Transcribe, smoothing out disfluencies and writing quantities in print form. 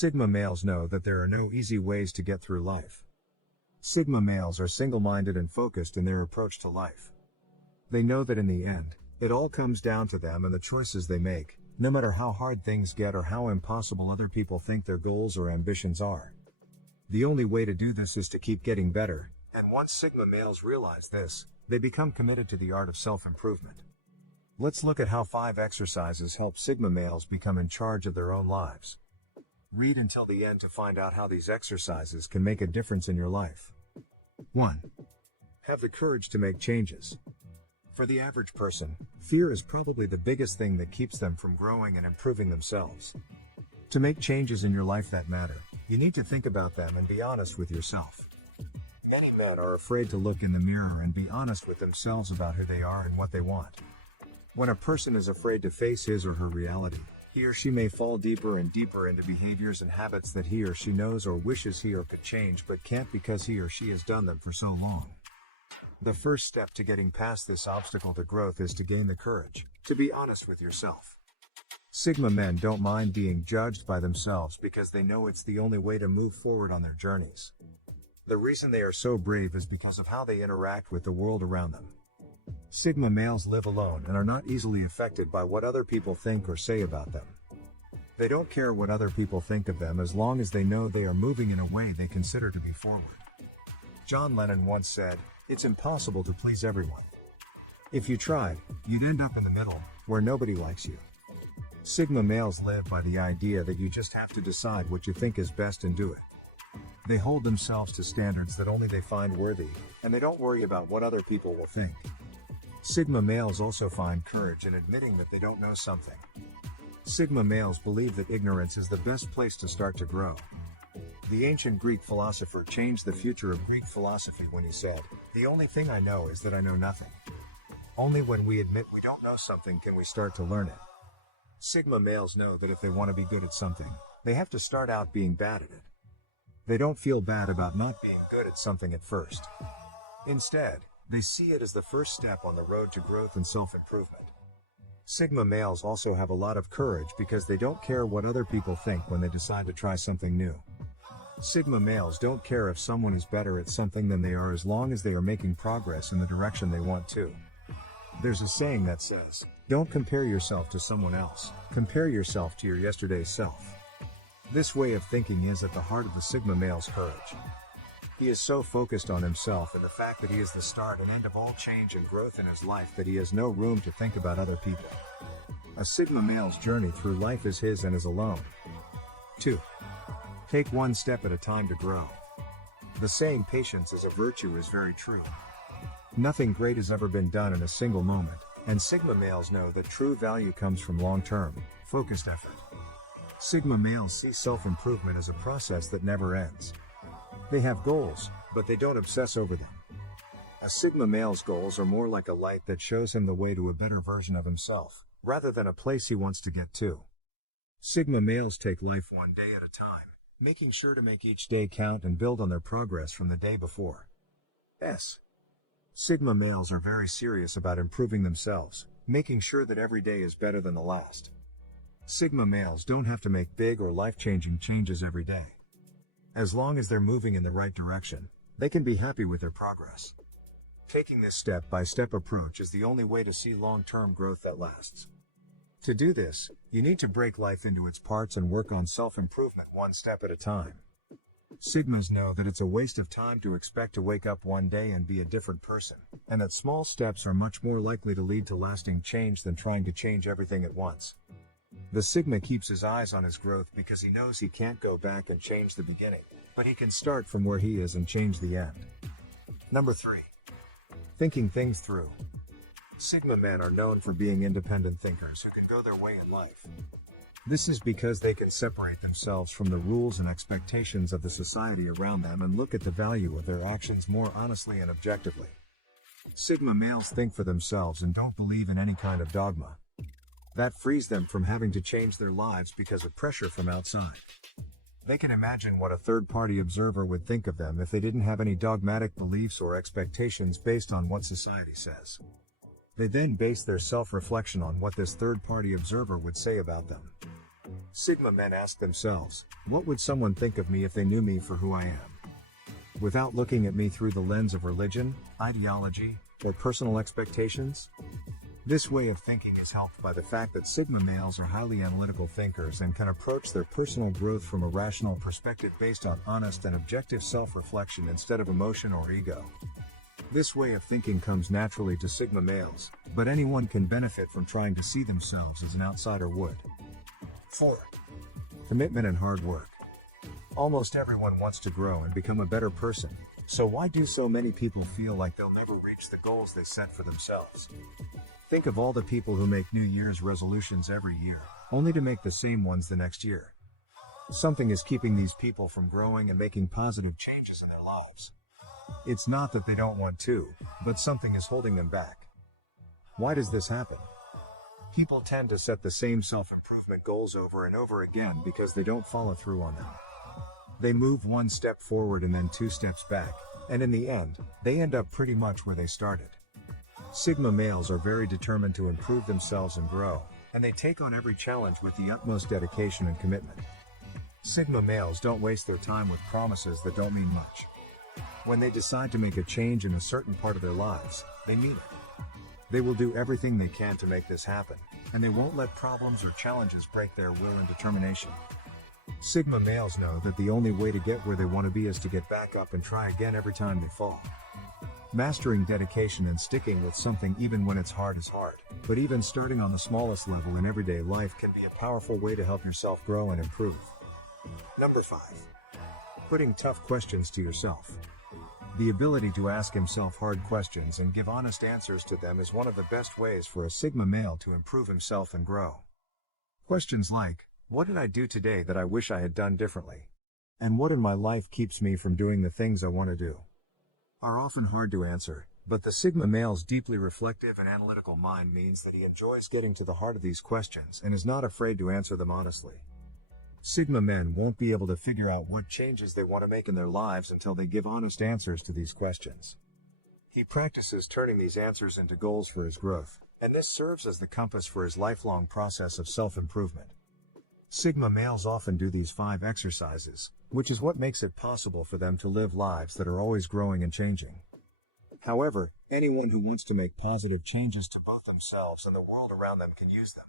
Sigma males know that there are no easy ways to get through life. Sigma males are single-minded and focused in their approach to life. They know that in the end, it all comes down to them and the choices they make, no matter how hard things get or how impossible other people think their goals or ambitions are. The only way to do this is to keep getting better, and once Sigma males realize this, they become committed to the art of self-improvement. Let's look at how 5 exercises help Sigma males become in charge of their own lives. Read until the end to find out how these exercises can make a difference in your life. 1. Have the courage to make changes. For the average person, fear is probably the biggest thing that keeps them from growing and improving themselves. To make changes in your life that matter, you need to think about them and be honest with yourself. Many men are afraid to look in the mirror and be honest with themselves about who they are and what they want. When a person is afraid to face his or her reality, he or she may fall deeper and deeper into behaviors and habits that he or she knows or wishes he or could change but can't because he or she has done them for so long. The first step to getting past this obstacle to growth is to gain the courage to be honest with yourself. Sigma men don't mind being judged by themselves because they know it's the only way to move forward on their journeys. The reason they are so brave is because of how they interact with the world around them. Sigma males live alone and are not easily affected by what other people think or say about them. They don't care what other people think of them as long as they know they are moving in a way they consider to be forward. John Lennon once said, "It's impossible to please everyone. If you tried, you'd end up in the middle, where nobody likes you." Sigma males live by the idea that you just have to decide what you think is best and do it. They hold themselves to standards that only they find worthy, and they don't worry about what other people will think. Sigma males also find courage in admitting that they don't know something. Sigma males believe that ignorance is the best place to start to grow. The ancient Greek philosopher changed the future of Greek philosophy when he said, "The only thing I know is that I know nothing." Only when we admit we don't know something can we start to learn it. Sigma males know that if they want to be good at something, they have to start out being bad at it. They don't feel bad about not being good at something at first. Instead, they see it as the first step on the road to growth and self-improvement. Sigma males also have a lot of courage because they don't care what other people think when they decide to try something new. Sigma males don't care if someone is better at something than they are as long as they are making progress in the direction they want to. There's a saying that says, "Don't compare yourself to someone else, compare yourself to your yesterday's self." This way of thinking is at the heart of the Sigma male's courage. He is so focused on himself and the fact that he is the start and end of all change and growth in his life that he has no room to think about other people. A Sigma male's journey through life is his and is alone. 2. Take one step at a time to grow. The saying "patience is a virtue" is very true. Nothing great has ever been done in a single moment, and Sigma males know that true value comes from long-term, focused effort. Sigma males see self-improvement as a process that never ends. They have goals, but they don't obsess over them. A Sigma male's goals are more like a light that shows him the way to a better version of himself, rather than a place he wants to get to. Sigma males take life one day at a time, making sure to make each day count and build on their progress from the day before. Sigma males are very serious about improving themselves, making sure that every day is better than the last. Sigma males don't have to make big or life-changing changes every day. As long as they're moving in the right direction, they can be happy with their progress. Taking this step-by-step approach is the only way to see long-term growth that lasts. To do this, you need to break life into its parts and work on self-improvement one step at a time. Sigmas know that it's a waste of time to expect to wake up one day and be a different person, and that small steps are much more likely to lead to lasting change than trying to change everything at once. The Sigma keeps his eyes on his growth because he knows he can't go back and change the beginning, but he can start from where he is and change the end. Number 3. Thinking things through. Sigma men are known for being independent thinkers who can go their way in life. This is because they can separate themselves from the rules and expectations of the society around them and look at the value of their actions more honestly and objectively. Sigma males think for themselves and don't believe in any kind of dogma. That frees them from having to change their lives because of pressure from outside. They can imagine what a third-party observer would think of them if they didn't have any dogmatic beliefs or expectations based on what society says. They then base their self-reflection on what this third-party observer would say about them. Sigma men ask themselves, what would someone think of me if they knew me for who I am? Without looking at me through the lens of religion, ideology, or personal expectations? This way of thinking is helped by the fact that Sigma males are highly analytical thinkers and can approach their personal growth from a rational perspective based on honest and objective self-reflection instead of emotion or ego. This way of thinking comes naturally to Sigma males, but anyone can benefit from trying to see themselves as an outsider would. 4. Commitment and hard work. Almost everyone wants to grow and become a better person, so why do so many people feel like they'll never reach the goals they set for themselves? Think of all the people who make New Year's resolutions every year, only to make the same ones the next year. Something is keeping these people from growing and making positive changes in their lives. It's not that they don't want to, but something is holding them back. Why does this happen? People tend to set the same self-improvement goals over and over again because they don't follow through on them. They move one step forward and then 2 steps back, and in the end, they end up pretty much where they started. Sigma males are very determined to improve themselves and grow, and they take on every challenge with the utmost dedication and commitment. Sigma males don't waste their time with promises that don't mean much. When they decide to make a change in a certain part of their lives, they mean it. They will do everything they can to make this happen, and they won't let problems or challenges break their will and determination. Sigma males know that the only way to get where they want to be is to get back up and try again every time they fall. Mastering dedication and sticking with something even when it's hard is hard, but even starting on the smallest level in everyday life can be a powerful way to help yourself grow and improve. Number 5. Putting tough questions to yourself. The ability to ask himself hard questions and give honest answers to them is one of the best ways for a Sigma male to improve himself and grow. Questions like, what did I do today that I wish I had done differently? And what in my life keeps me from doing the things I want to do? Are often hard to answer, but the Sigma male's deeply reflective and analytical mind means that he enjoys getting to the heart of these questions and is not afraid to answer them honestly. Sigma men won't be able to figure out what changes they want to make in their lives until they give honest answers to these questions. He practices turning these answers into goals for his growth, and this serves as the compass for his lifelong process of self-improvement. Sigma males often do these 5 exercises, which is what makes it possible for them to live lives that are always growing and changing. However, anyone who wants to make positive changes to both themselves and the world around them can use them.